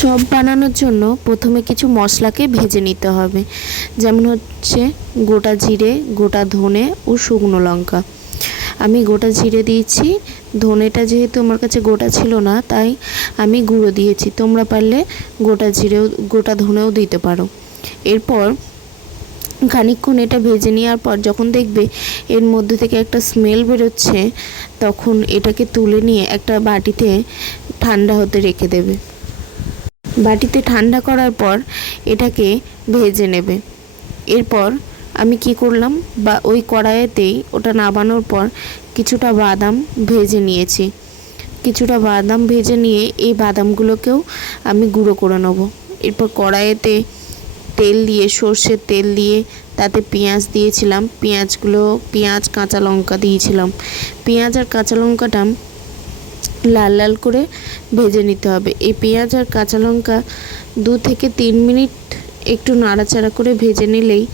Chop বানানোর জন্য প্রথমে কিছু মশলাকে ভেজে নিতে হবে, যেমন হচ্ছে গোটা জিরে, গোটা ধনে ও শুকনো লঙ্কা। আমি গোটা জিরে দিয়েছি, ধনেটা যেহেতু আমার কাছে গোটা ছিল না তাই আমি গুঁড়ো দিয়েছি। তোমরা পারলে গোটা জিরেও গোটা ধনেও দিতে পারো। এরপর খানিকক্ষণ এটা ভেজে নেওয়ার পর যখন দেখবে এর মধ্যে থেকে একটা স্মেল বেরোচ্ছে, তখন এটাকে তুলে নিয়ে একটা বাটিতে ঠান্ডা হতে রেখে দেবে। বাটিতে ঠান্ডা করার পর এটাকে ভেজে নেবে। এরপর আমি কি করলাম, বা ওই কড়াইতেই ওটা নামানোর পর কিছুটা বাদাম ভেজে নিয়েছি। কিছুটা বাদাম ভেজে নিয়ে এই বাদামগুলোকেও আমি গুঁড়ো করে নেব। এরপর কড়াইতে তেল দিয়ে, সর্ষের তেল দিয়ে তাতে পেঁয়াজ দিয়েছিলাম। পেঁয়াজ কাঁচা লঙ্কা দিয়েছিলাম। পেঁয়াজ আর কাঁচা লঙ্কাটা লাল লাল করে ভেজে নিতে হবে। এই পেঁয়াজ আর কাঁচা লঙ্কা 2 থেকে 3 মিনিট একটু নাড়াচাড়া করে ভেজে নিলেই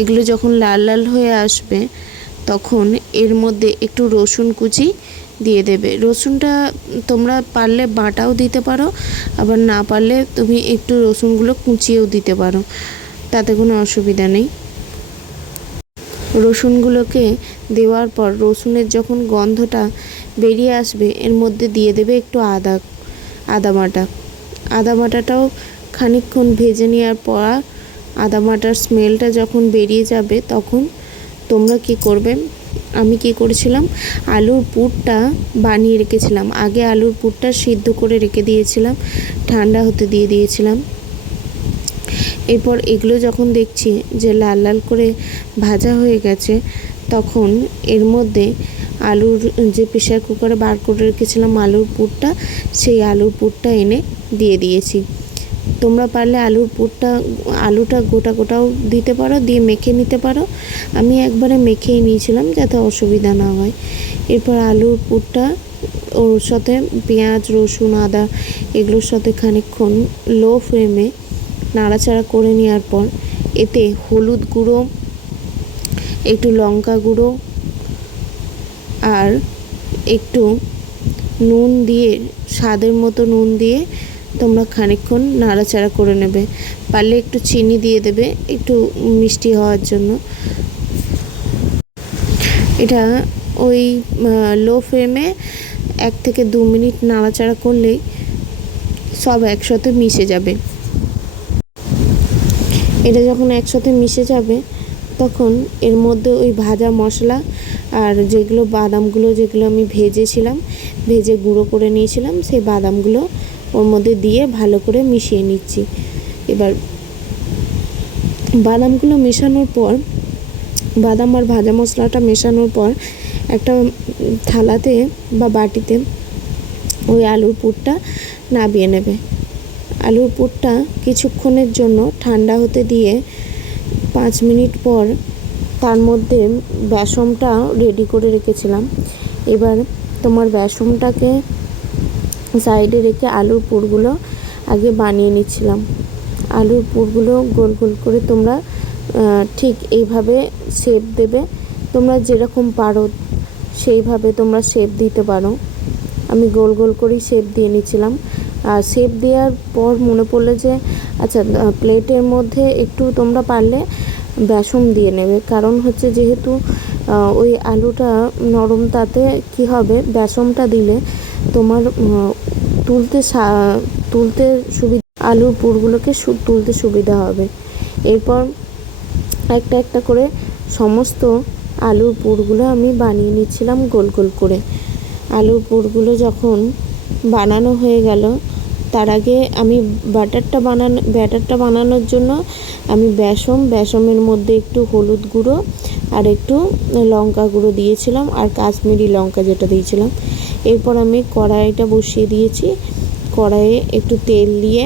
এগুলো যখন লাল লাল হয়ে আসবে তখন এর মধ্যে একটু রসুন কুচি দিয়ে দেবে। রসুনটা তোমরা পারলে বাটাও দিতে পারো, আবার না পারলে তুমি একটু রসুনগুলো কুচিয়েও দিতে পারো, তাতে কোনো অসুবিধা নেই। রসুনগুলোকে দেওয়ার পর রসুনের যখন গন্ধটা বেরিয়ে আসবে এর মধ্যে দিয়ে দেবে একটু আদা বাটা। আদা বাটাটাও খানিকক্ষণ ভেজে নেওয়ার পর আদা বাটার স্মেলটা যখন বেরিয়ে যাবে তখন তোমরা কি করবে, আমি কি করেছিলাম, আলুর পুরটা বানিয়ে রেখেছিলাম। আগে আলুর পুরটা সিদ্ধ করে রেখে দিয়েছিলাম, ঠান্ডা হতে দিয়ে দিয়েছিলাম। এরপর এগুলো যখন দেখছি যে লাল লাল করে ভাজা হয়ে গেছে তখন এর মধ্যে আলুর যে প্রেশার কুকারে বার করে রেখেছিলাম আলুর পুরটা, সেই আলুর পুরটা এনে দিয়ে দিয়েছি। তোমরা পারলে আলুটা গোটা গোটাও দিতে পারো, দিয়ে মেখে নিতে পারো। আমি একবারে মেখেই নিয়েছিলাম যাতে অসুবিধা না হয়। এরপর আলুর পুরটা ওর সাথে পেঁয়াজ, রসুন, আদা এগুলোর সাথে খানিকক্ষণ লো ফ্লেমে নাড়াচাড়া করে নেওয়ার পর এতে হলুদ গুঁড়ো, একটু লঙ্কা গুঁড়ো আর একটু নুন দিয়ে, স্বাদের মতো নুন দিয়ে তোমরা খানিকক্ষণ নাড়াচাড়া করে নেবে। পারলে একটু চিনি দিয়ে দেবে একটু মিষ্টি হওয়ার জন্য। এটা ওই লো ফ্লেমে 1 থেকে 2 মিনিট নাড়াচাড়া করলেই সব একসাথে মিশে যাবে। এটা যখন একসাথে মিশে যাবে তখন এর মধ্যে ওই ভাজা মশলা আর বাদামগুলো যেগুলো আমি ভেজে গুঁড়ো করে নিয়েছিলাম সেই বাদামগুলো ওর মধ্যে দিয়ে ভালো করে মিশিয়ে নিচ্ছি। এবার বাদামগুলো মেশানোর পর, বাদাম আর ভাজা মশলাটা মেশানোর পর একটা থালাতে বা বাটিতে ওই আলুর পুরটা নামিয়ে নেবে। আলুর পুরটা কিছুক্ষণের জন্য ঠান্ডা হতে দিয়ে 5 মিনিট পর তার মধ্যে বেসনটা রেডি করে রেখেছিলাম। এবার তোমার বেসনটাকে সাইডে রেখে আলুর পুরগুলো আগে বানিয়ে নিচ্ছিলাম। আলুর পুরগুলো গোল গোল করে তোমরা ঠিক এইভাবে শেপ দেবে। তোমরা যেরকম পারো সেইভাবে তোমরা শেপ দিতে পারো। আমি গোল গোল করেই শেপ দিয়ে নিচ্ছিলাম। আর শেপ দেওয়ার পর মনে পড়লো যে আচ্ছা, প্লেটের মধ্যে একটু তোমরা পারলে বেসন দিয়ে নেবে, কারণ হচ্ছে যেহেতু ওই আলুটা নরম, তাতে কি হবে বেসনটা দিলে তোমার তুলতে সুবিধা, আলুর পুরগুলোকে তুলতে সুবিধা হবে। এরপর একটা একটা করে সমস্ত আলুর পুরগুলো আমি বানিয়ে নিচ্ছিলাম গোল গোল করে। আলুর পুরগুলো যখন বানানো হয়ে গেল তার আগে আমি ব্যাটারটা বানানোর জন্য আমি বেসনের মধ্যে একটু হলুদ গুঁড়ো আর একটু লঙ্কা গুঁড়ো দিয়েছিলাম, আর কাশ্মীরি লঙ্কা যেটা দিয়েছিলাম। এরপর আমি কড়াইটা বসিয়ে দিয়েছি। কড়াইয়ে একটু তেল দিয়ে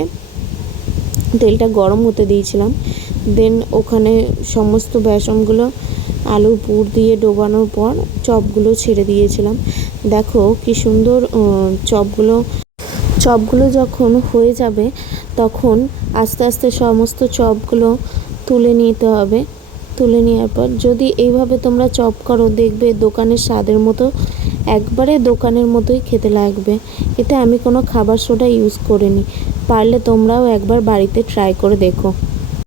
তেলটা গরম হতে দিয়েছিলাম। দেন ওখানে সমস্ত বেসনগুলো আলুর পুর দিয়ে ডোবানোর পর চপগুলো ছেড়ে দিয়েছিলাম। দেখো কি সুন্দর চপগুলো যখন হয়ে যাবে তখন আস্তে আস্তে সমস্ত চপগুলো তুলে নিতে হবে। তুলে নেওয়ার পর যদি এইভাবে তোমরা চপ করো দেখবে দোকানের স্বাদের মতো, একবারে দোকানের মতোই খেতে লাগবে। এতে আমি কোনো খাবার সোডা ইউজ করিনি। পারলে তোমরাও একবার বাড়িতে ট্রাই করে দেখো।